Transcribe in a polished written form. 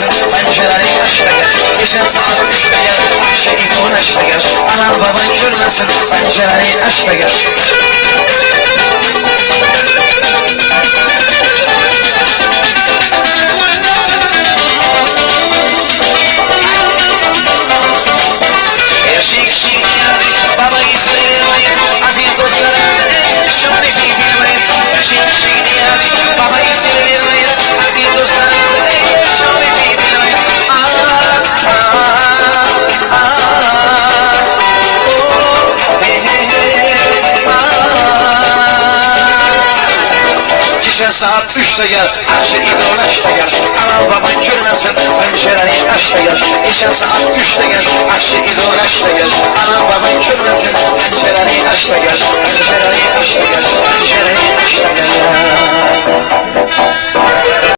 görmesin, pencereyi aç da gel. Geçen saat 3'te gel, akşeyi uğraş da gel. Anan baban görmesin, pencereyi aç da gel. Eşik şiiri, babayı söylemeyin, aziz dostlarım, şöyle bilmeyin. Eşik şiiri, babayı söylemeyin, aziz dostlarım, şöyle bilmeyin. Geçen saat 3'te gel, akşeyi uğraş da gel. Anan baban görmesin, pencereyi aç da gel. Geçen saat 3'te gel, akşeyi uğraş da gel. Anan